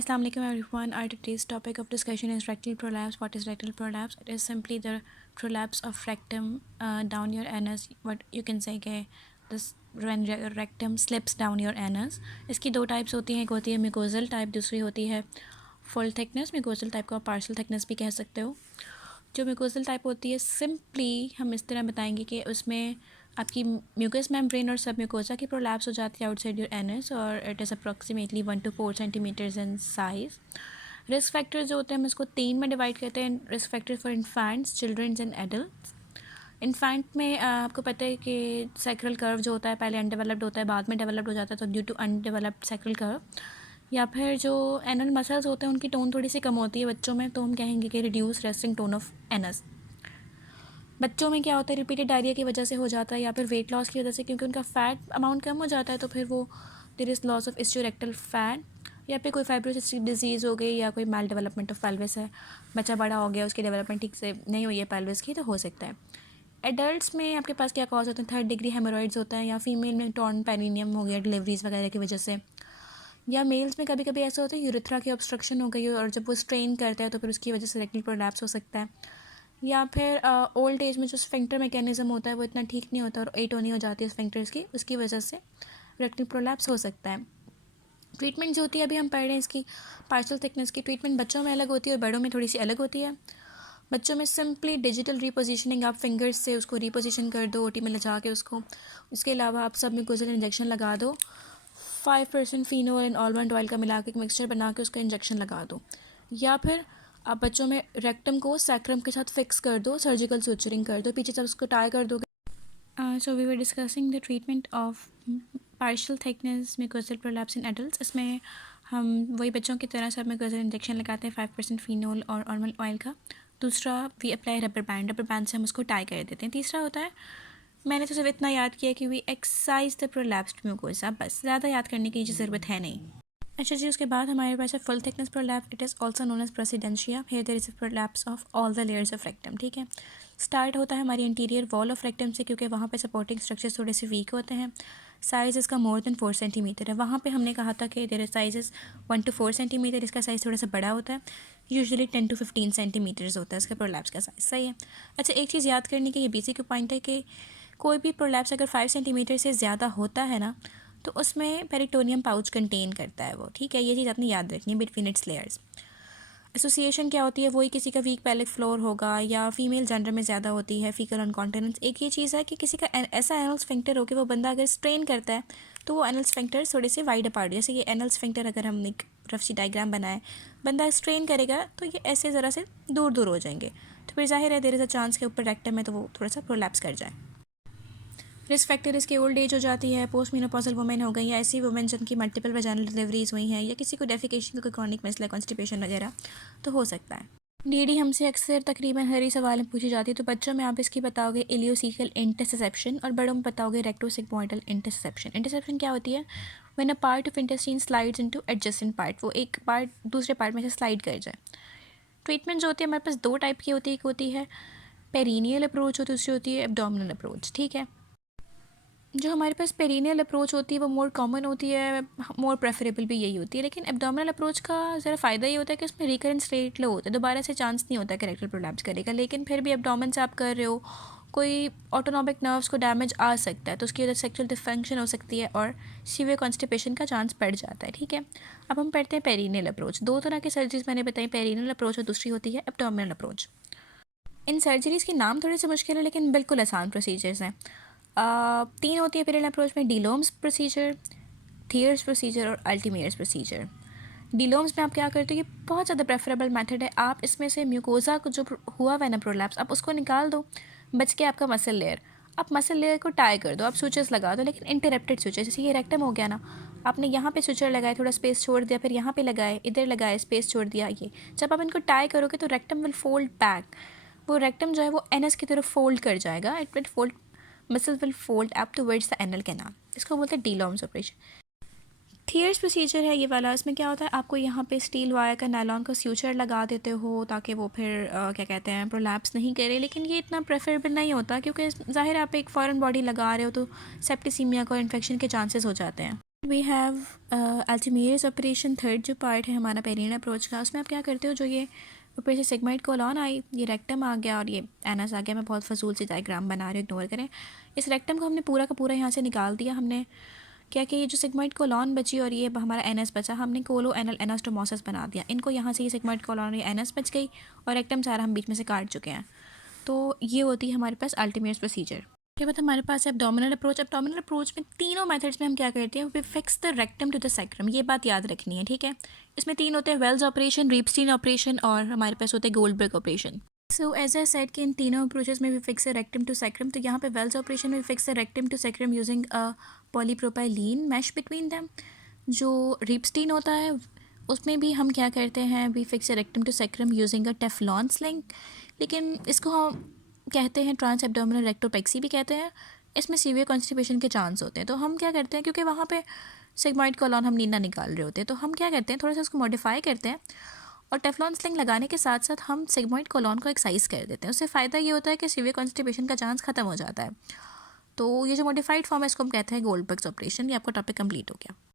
Assalamu alaikum everyone. Our today's topic of discussion is rectal prolapse. What is rectal prolapse? It is simply the prolapse of rectum down your anus. What you can say कि this when rectum slips down your anus. इसकी दो types होती हैं, एक होती है mucosal type, दूसरी होती है फुल थिकनेस। म्यूकोजल टाइप को आप पार्शल थिकनेस भी कह सकते हो। जो म्यूकोजल टाइप होती है सिंपली हम इस तरह बताएंगे कि उसमें आपकी म्यूकस मेम्ब्रेन और सब म्यूकोजा की प्रोलैप्स हो जाती है आउटसाइड योर एनस और it is approximately 1 to 4 centimetres in size. Risk factors जो होते हैं हम इसको 3 में डिवाइड करते हैं। Risk factor for infants, children's and adult. Infant में आपको पता है कि सैक्रल कर्व जो होता है पहले अनडेवलप्ड होता है, बाद में डेवलप्ड हो जाता है, तो due to undeveloped sacral curve. या फिर जो एनल मसल्स होते हैं उनकी टोन थोड़ी सी कम होती है बच्चों में, तो हम कहेंगे कि reduce resting tone of anus. बच्चों में क्या होता है, रिपीटेड डायरिया की वजह से हो जाता है या फिर वेट लॉस की वजह से, क्योंकि उनका फ़ैट अमाउंट कम हो जाता है, तो फिर वो there is loss of ischiorectal fat. या फिर कोई फाइब्रोसिस्टिक डिजीज़ हो गई या कोई माल डेवलपमेंट ऑफ पेल्विस है, बच्चा बड़ा हो गया, उसकी डेवलपमेंट ठीक से नहीं हुई है पेल्विस की, तो हो सकता है। एडल्ट्स में आपके पास क्या कॉज होते हैं, 3rd डिग्री हेमोरॉइड्स होता है, या फीमेल में टॉर्न पेरिनियम हो गया डिलीवरीज वगैरह की वजह से, या मेल्स में कभी कभी ऐसा होता है यूरेथ्रा की ऑब्स्ट्रक्शन हो गई और जब वो स्ट्रेन करता है तो फिर उसकी वजह से रेक्टल प्रोलैप्स हो सकता है। या फिर ओल्ड एज में जो स्फिंक्टर मैकेनिज्म होता है वो इतना ठीक नहीं होता और एटोनी हो जाती है स्फिंक्टर्स की, उसकी वजह से रेक्टल प्रोलैप्स हो सकता है। ट्रीटमेंट जो होती है अभी हम पढ़ रहे हैं इसकी पार्शल थिकनेस की ट्रीटमेंट बच्चों में अलग होती है और बड़ों में थोड़ी सी अलग होती है। बच्चों में सिंपली डिजिटल रिपोजिशनिंग, आप फिंगर्स से उसको रिपोजिशन कर दो ओटी में लगा के उसको। उसके अलावा आप सब म्यूकोजल इंजेक्शन लगा दो, 5% फिनोल एंड आलमंड ऑयल का मिला के एक मिक्सचर बना के उसका इंजेक्शन लगा दो। या फिर आप बच्चों में रेक्टम को सैक्रम के साथ फिक्स कर दो, सर्जिकल सूचरिंग कर दो, पीछे से उसको टाई कर दोगे। So we were discussing the treatment of partial thickness mucosal prolapse in adults. इसमें हम वही बच्चों की तरह सब म्यूकोजल इंजेक्शन लगाते हैं 5% फिनोल और आलमंड ऑयल का। दूसरा वी अप्लाई रबर बैंड से हम उसको टाई कर देते हैं। तीसरा होता है, मैंने तो सिर्फ इतना याद किया कि we excise the prolapsed mucosa, बस ज़्यादा याद करने की ज़रूरत है नहीं। अच्छा जी, उसके बाद हमारे पास है full thickness prolapse. It is also known as procidentia. Here there is a prolapse of all the layers of rectum. ठीक है, स्टार्ट होता है हमारी इंटीरियर वॉल ऑफ रेक्टम से, क्योंकि वहाँ पे सपोर्टिंग स्ट्रक्चर्स थोड़े से वीक होते हैं। साइज़ इसका मोर देन 4 सेंटीमीटर है। वहाँ पे हमने कहा था कि their size is 1 to 4 centimetre. इसका साइज़ थोड़ा सा बड़ा होता है, यूजुअली 10 to 15 सेंटीमीटर्स होता है इसका प्रोलैप्स का साइज़। सही है। अच्छा, एक चीज़ याद करने की ये बेसिक पॉइंट है कि कोई भी प्रोलैप्स अगर 5 सेंटीमीटर से ज़्यादा होता है ना, तो उसमें पेरिटोनियम पाउच कंटेन करता है वो। ठीक है, ये चीज़ आपने याद रखनी है बिटवीन इट्स लेयर्स। एसोसिएशन क्या होती है, वही किसी का वीक पेल्विक फ्लोर होगा या फीमेल जेंडर में ज़्यादा होती है फीकल इनकॉन्टिनेंस। एक ये चीज़ है कि किसी का ऐसा एनल स्फिंक्टर हो कि वो बंदा अगर स्ट्रेन करता है तो वो एनल स्फिंक्टर थोड़े से वाइड अपार्ट, जैसे ये एनल स्फिंक्टर अगर हम एक रफ सी डायग्राम बनाए, बंदा स्ट्रेन करेगा तो ये ऐसे ज़रा से दूर दूर हो जाएंगे, तो फिर जाहिर है देयर इज़ अ चांस के ऊपर रेक्टम है तो वो थोड़ा सा प्रोलैप्स कर जाए। रिस्क फैक्टर इसकी ओल्ड एज हो जाती है, पोस्ट मेनोपॉजल वुमेन हो गई, या ऐसी वुमेन जिनकी मल्टीपल वेजाइनल डिलीवरीज हुई हैं, या किसी को डेफिकेशन का कोई क्रॉनिक मसला, कॉन्स्टिपेशन वगैरह, तो हो सकता है। डीडी हमसे अक्सर तकरीबन हर ही सवाल में पूछी जाती है, तो बच्चों में आप इसकी बताओगे इलियोसिकल इंटरसेप्शन और बड़ों में बताओगे रेक्टोसिग्मोइडल इंटरसेप्शन। इंटरसेप्शन क्या होती है, when a part of intestine slides into adjacent part, वो एक पार्ट दूसरे पार्ट में से स्लाइड कर जाए। ट्रीटमेंट जो होती है हमारे पास दो टाइप की होती है, एक होती है पेरिनियल अप्रोच और दूसरी होती है एब्डोमिनल अप्रोच। ठीक है, जो हमारे पास पेरिनियल अप्रोच होती है वो मोर कॉमन होती है, मोर प्रेफरेबल भी यही होती है, लेकिन एब्डोमिनल अप्रोच का ज़रा फ़ायदा ये होता है कि उसमें रिकरेंस रेट लो होता है, दोबारा से चांस नहीं होता कि रेक्टल प्रोलैप्स करेगा, लेकिन फिर भी एब्डोमेन से आप कर रहे हो, कोई ऑटोनॉमिक नर्व्स को डैमेज आ सकता है तो उसकी वजह से सेक्सुअल डिसफंक्शन हो सकती है और सीवियर कॉन्स्टिपेशन का चांस बढ़ जाता है। ठीक है, अब हम पढ़ते हैं पेरिनियल अप्रोच। दो तरह की सर्जरीज मैंने बताई, पेरिनियल अप्रोच और दूसरी होती है एब्डोमिनल अप्रोच। इन सर्जरीज़ के नाम थोड़े से मुश्किल है लेकिन बिल्कुल आसान प्रोसीजर्स हैं। 3 होती है पेरिनियल अप्रोच में, डीलोम्स प्रोसीजर, थियर्स प्रोसीजर और अल्टीमेयर्स प्रोसीजर। डीलोम्स में आप क्या करते हो, ये बहुत ज़्यादा प्रेफरेबल मेथड है। आप इसमें से म्यूकोजा को जो हुआ हुआ है ना प्रोलैप्स, आप उसको निकाल दो, बच के आपका मसल लेयर, आप मसल लेयर को टाई कर दो, आप सूचर्स लगा दो, लेकिन इंटरप्टेड सूचर, जैसे ये रेक्टम हो गया ना, आपने यहाँ पे सूचर लगाए, थोड़ा स्पेस छोड़ दिया, फिर यहाँ पे लगाए, इधर लगाए, स्पेस छोड़ दिया, ये जब आप इनको टाई करोगे तो रेक्टम विल फोल्ड बैक, वो रेक्टम जो है वो एनस की तरफ फोल्ड कर जाएगा, it will fold, muscle will fold up towards the anal canal, इसको बोलते हैं डीलोम्स ऑपरेशन। थियर्स प्रोसीजर है ये वाला, इसमें क्या होता है, आपको यहाँ पे स्टील वायर का नायलॉन का सूचर लगा देते हो ताकि वो फिर क्या कहते हैं प्रोलैप्स नहीं करे, लेकिन ये इतना प्रेफरेबल नहीं होता क्योंकि ज़ाहिर आप एक फॉरेन बॉडी लगा रहे हो तो सेप्टिसीमिया को इन्फेक्शन के चांसेस हो जाते हैं। वी हैव अल्टीमेयर्स ऑपरेशन, थर्ड जो पार्ट है हमारा पेरियन अप्रोच का, उसमें आप क्या करते हो, जो ये ऊपर से सिग्मॉइड कोलॉन आई, ये रेक्टम आ गया और ये एनस आ गया। मैं बहुत फजूल सी डायग्राम बना रही हूँ, इग्नोर करें। इस रेक्टम को हमने पूरा का पूरा यहाँ से निकाल दिया। हमने क्या कि ये जो सिग्मॉइड कोलॉन बची और ये हमारा एनएस बचा, हमने कोलो एनल एनास्टोमोसिस बना दिया इनको। यहाँ से ये सिग्मॉइड कोलॉन और ये एनएस बच गई और रेक्टम सारा हम बीच में से काट चुके हैं। तो ये होती है हमारे पास अल्टीमेट प्रोसीजर। के बाद हमारे पास है एब्डोमिनल अप्रोच। एब्डोमिनल अप्रोच में तीनों मेथड्स में हम क्या करते हैं, we fix the rectum to the sacrum. ये बात याद रखनी है, ठीक है। इसमें तीन होते हैं, वेल्स ऑपरेशन, रीपस्टीन ऑपरेशन और हमारे पास होते हैं Goldberg operation. So as I said कि इन तीनों अप्रोचेस में we fix the rectum to sacrum. तो यहाँ पे वेल्स ऑपरेशन में fix the rectum to sacrum using a polypropylene mesh between them. जो रीपस्टीन होता है उसमें भी हम क्या करते हैं, we fix the rectum to sacrum using a Teflon sling. लेकिन इसको हम कहते हैं ट्रांस एब्डोमिनल रेक्टोपेक्सी भी कहते हैं। इसमें सीवियर कॉन्स्टिपेशन के चांस होते हैं। तो हम क्या करते हैं, क्योंकि वहाँ पे सिग्मॉइड कोलॉन हम नींदा निकाल रहे होते हैं, तो हम क्या करते हैं, थोड़ा सा उसको मॉडिफाई करते हैं और टेफ्लॉन स्लिंग लगाने के साथ साथ हम सिग्मॉइड कोलॉन को एक्साइज कर देते हैं। उससे फ़ायदा ये होता है कि सीवियर कॉन्स्टिपेशन का चांस ख़त्म हो जाता है। तो ये जो मॉडिफाइड फॉर्म है इसको हम कहते हैं गोल्डबर्ग्स ऑपरेशन। ये आपका टॉपिक कंप्लीट हो गया।